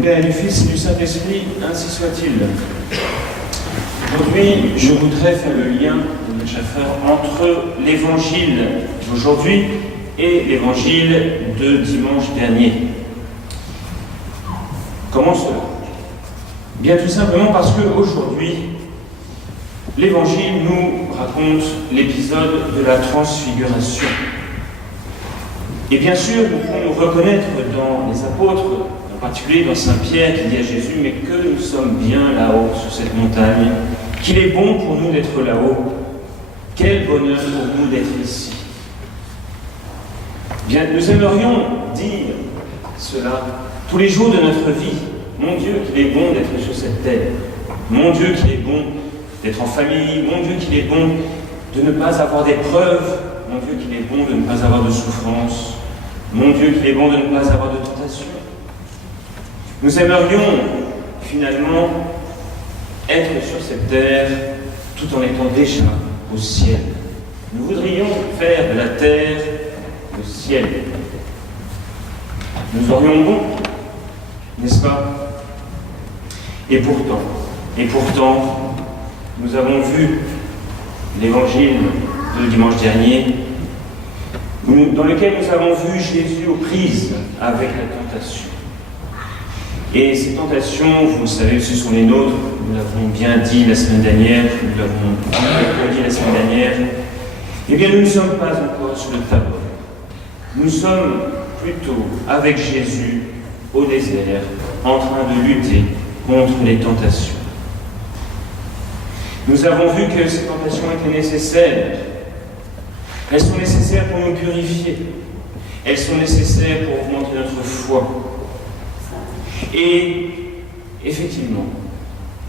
Père et du Fils et du Saint-Esprit, ainsi soit-il. Aujourd'hui, je voudrais faire le lien, mes chers frères, entre l'évangile d'aujourd'hui et l'évangile de dimanche dernier. Comment cela? Bien tout simplement parce qu'aujourd'hui, l'évangile nous raconte l'épisode de la transfiguration. Et bien sûr, nous pouvons nous reconnaître dans les apôtres, en particulier dans Saint Pierre qui dit à Jésus, mais que nous sommes bien là-haut sur cette montagne, qu'il est bon pour nous d'être là-haut, quel bonheur pour nous d'être ici. Bien, nous aimerions dire cela tous les jours de notre vie. Mon Dieu, qu'il est bon d'être sur cette terre. Mon Dieu, qu'il est bon d'être en famille. Mon Dieu, qu'il est bon de ne pas avoir d'épreuves. Mon Dieu, qu'il est bon de ne pas avoir de souffrance. Mon Dieu, qu'il est bon de ne pas avoir de tentation. Nous aimerions finalement être sur cette terre tout en étant déjà au ciel. Nous voudrions faire de la terre le ciel. Nous aurions bon, n'est-ce pas? Et pourtant, nous avons vu l'évangile de dimanche dernier, dans lequel nous avons vu Jésus aux prises avec la tentation. Et ces tentations, vous le savez, ce sont les nôtres, nous l'avons bien dit la semaine dernière, nous l'avons dit la semaine dernière. Eh bien, nous ne sommes pas encore sur le Tabor. Nous sommes plutôt avec Jésus au désert, en train de lutter contre les tentations. Nous avons vu que ces tentations étaient nécessaires. Elles sont nécessaires pour nous purifier. Elles sont nécessaires pour augmenter notre foi. Et effectivement,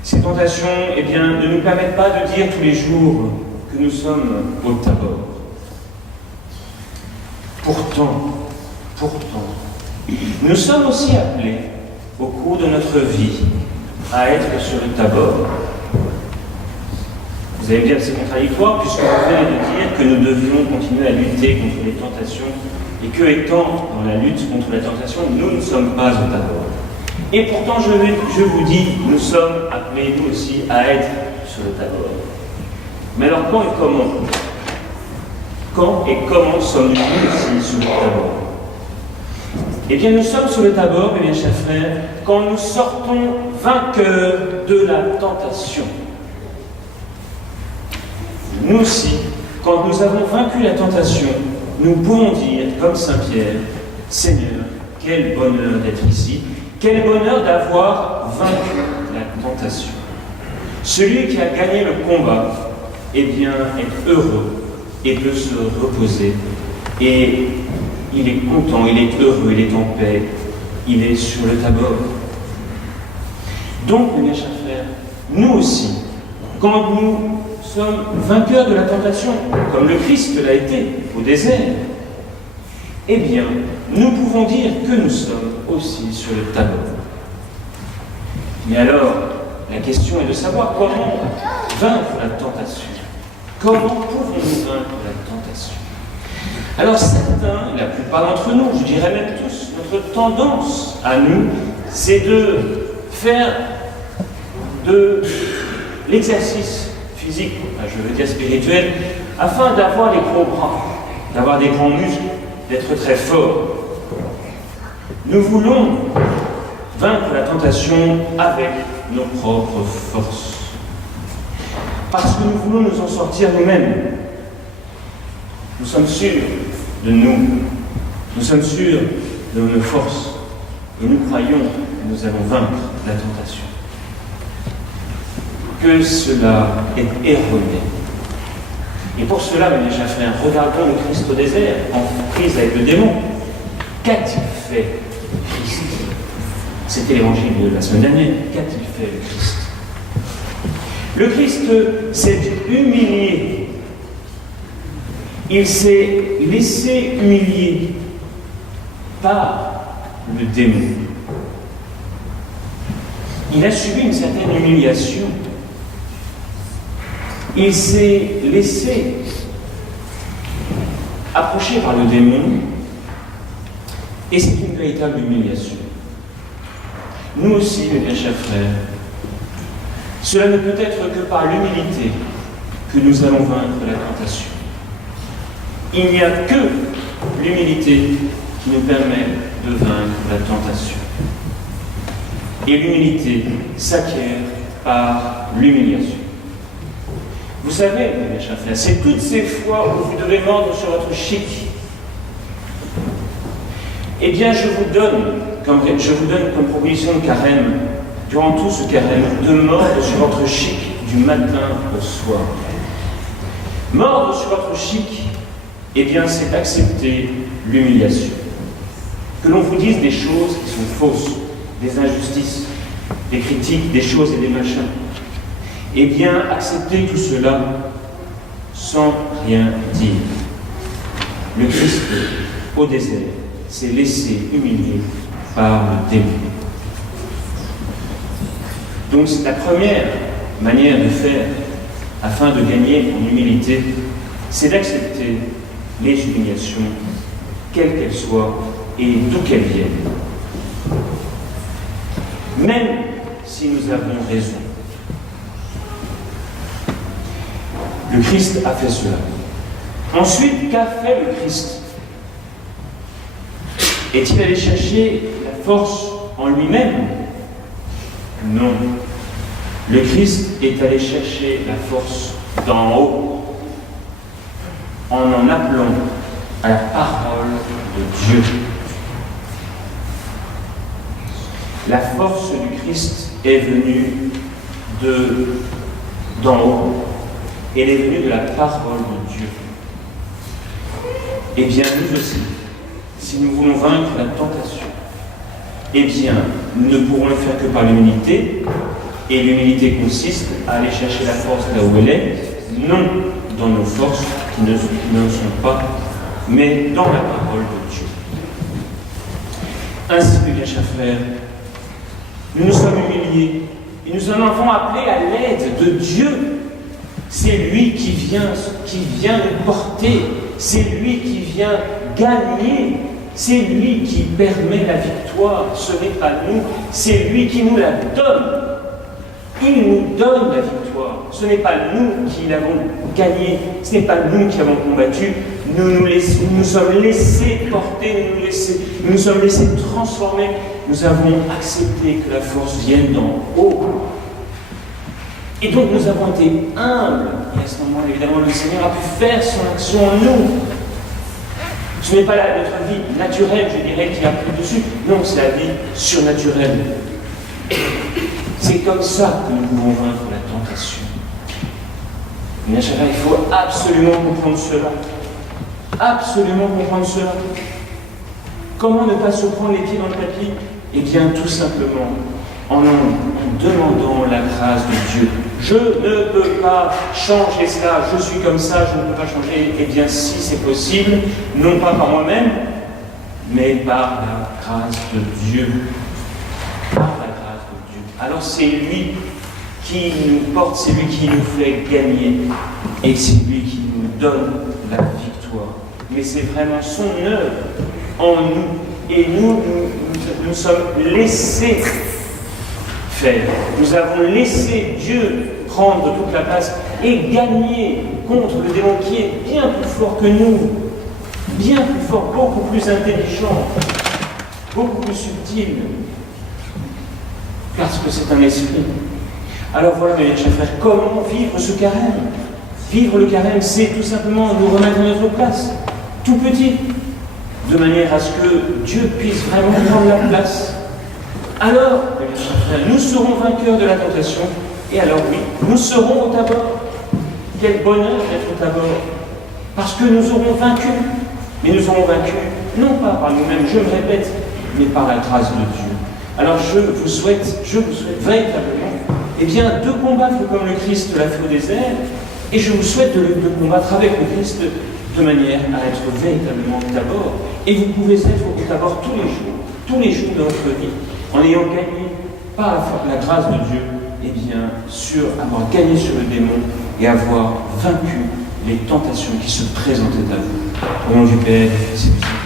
ces tentations, eh bien, ne nous permettent pas de dire tous les jours que nous sommes au Tabor. Pourtant, nous sommes aussi appelés, au cours de notre vie, à être sur le Tabor. Vous allez me dire que c'est contradictoire, puisque vous venez de dire que nous devions continuer à lutter contre les tentations, et que, étant dans la lutte contre la tentation, nous ne sommes pas au Tabor. Et pourtant, je vous dis, nous sommes appelés, nous aussi, à être sur le Tabor. Mais alors, quand et comment? Quand et comment sommes-nous ici sur le Tabor? Eh bien, nous sommes sur le Tabor, mes chers frères, quand nous sortons vainqueurs de la tentation. Nous aussi, quand nous avons vaincu la tentation, nous pouvons dire, comme Saint Pierre, Seigneur, quel bonheur d'être ici, quel bonheur d'avoir vaincu la tentation. Celui qui a gagné le combat, eh bien, est heureux et peut se reposer. Et il est content, il est heureux, il est en paix, il est sur le Tabor. Donc, mes chers frères, nous aussi, quand nous sommes vainqueurs de la tentation, comme le Christ l'a été au désert, eh bien, nous pouvons dire que nous sommes aussi sur le Tabor. Mais alors, la question est de savoir comment vaincre la tentation. Comment pouvons-nous vaincre la tentation? Alors certains, la plupart d'entre nous, je dirais même tous, notre tendance à nous, c'est de faire de l'exercice physique, je veux dire spirituel, afin d'avoir des gros bras, d'avoir des grands muscles, d'être très fort. Nous voulons vaincre la tentation avec nos propres forces. Parce que nous voulons nous en sortir nous-mêmes. Nous sommes sûrs de nous. Nous sommes sûrs de nos forces. Et nous croyons que nous allons vaincre la tentation. Que cela est erroné. Et pour cela, mes chers frères, regardons le Christ au désert, en prise avec le démon. Qu'a-t-il fait, Christ? C'était l'évangile de la semaine dernière. Qu'a-t-il fait, le Christ? Le Christ s'est humilié. Il s'est laissé humilier par le démon. Il a subi une certaine humiliation. Il s'est laissé approcher par le démon, et c'est une véritable humiliation. nous aussi, mes bien chers frères, cela ne peut être que par l'humilité que nous allons vaincre la tentation. Il n'y a que l'humilité qui nous permet de vaincre la tentation. Et l'humilité s'acquiert par l'humiliation. Vous savez, mes chers frères, c'est toutes ces fois où vous devez mordre sur votre chic. Eh bien, je vous donne comme proposition de carême, durant tout ce carême, de mordre sur votre chic du matin au soir. Mordre sur votre chic, eh bien, c'est accepter l'humiliation. Que l'on vous dise des choses qui sont fausses, des injustices, des critiques, des choses et des machins. Eh bien, accepter tout cela sans rien dire. Le Christ, au désert, s'est laissé humilier par le démon. Donc, c'est la première manière de faire afin de gagner en humilité, c'est d'accepter les humiliations, quelles qu'elles soient et d'où qu'elles viennent. Même si nous avons raison. Le Christ a fait cela. Ensuite, qu'a fait le Christ? Est-il allé chercher la force en lui-même? Non. Le Christ est allé chercher la force d'en haut, en appelant à la parole de Dieu. La force du Christ est venue d'en haut. Elle est venue de la parole de Dieu. Eh bien, nous aussi, si nous voulons vaincre la tentation, eh bien, nous ne pourrons le faire que par l'humilité. Et l'humilité consiste à aller chercher la force là où elle est, non dans nos forces qui ne sont pas, mais dans la parole de Dieu. Ainsi, mes bien chers frères, nous nous sommes humiliés et nous en avons appelé à l'aide de Dieu. C'est lui qui vient nous porter, c'est lui qui vient gagner, c'est lui qui permet la victoire, ce n'est pas nous, c'est lui qui nous la donne. Il nous donne la victoire, ce n'est pas nous qui l'avons gagnée, ce n'est pas nous qui avons combattu, nous nous sommes laissés porter, nous nous sommes laissés transformer, nous avons accepté que la force vienne d'en haut. Et donc nous avons été humbles. Et à ce moment, évidemment, le Seigneur a pu faire son action en nous. Ce n'est pas notre vie naturelle, je dirais, qui a pris dessus. Non, c'est la vie surnaturelle. C'est comme ça que nous pouvons vaincre la tentation. Mais il faut absolument comprendre cela. Absolument comprendre cela. Comment ne pas se prendre les pieds dans le tapis? Eh bien, tout simplement, en demandant la grâce de Dieu. Je ne peux pas changer cela, je suis comme ça, je ne peux pas changer. Eh bien, si c'est possible, non pas par moi-même, mais par la grâce de Dieu. Par la grâce de Dieu. Alors c'est lui qui nous porte, c'est lui qui nous fait gagner, et c'est lui qui nous donne la victoire. Mais c'est vraiment son œuvre en nous, et nous sommes laissés faire. Nous avons laissé Dieu prendre toute la place et gagner contre le démon qui est bien plus fort que nous, bien plus fort, beaucoup plus intelligent, beaucoup plus subtil, parce que c'est un esprit. Alors voilà, mes chers frères, comment vivre ce carême? Vivre le carême, c'est tout simplement nous remettre à notre place, tout petit, de manière à ce que Dieu puisse vraiment prendre la place. Alors, mes chers frères, nous serons vainqueurs de la tentation, et alors oui, nous serons au Tabor. Quel bonheur d'être au Tabor, parce que nous aurons vaincu. Mais nous aurons vaincu, non pas par nous-mêmes, je me répète, mais par la grâce de Dieu. Alors je vous souhaite véritablement, eh bien, de combattre comme le Christ l'a fait au désert, et je vous souhaite de combattre avec le Christ de manière à être véritablement au Tabor. Et vous pouvez être au Tabor tous les jours de votre vie, en ayant gagné par la grâce de Dieu, eh bien, avoir gagné sur le démon et avoir vaincu les tentations qui se présentaient à vous. Au nom du Père, et du Fils et du Saint-Esprit.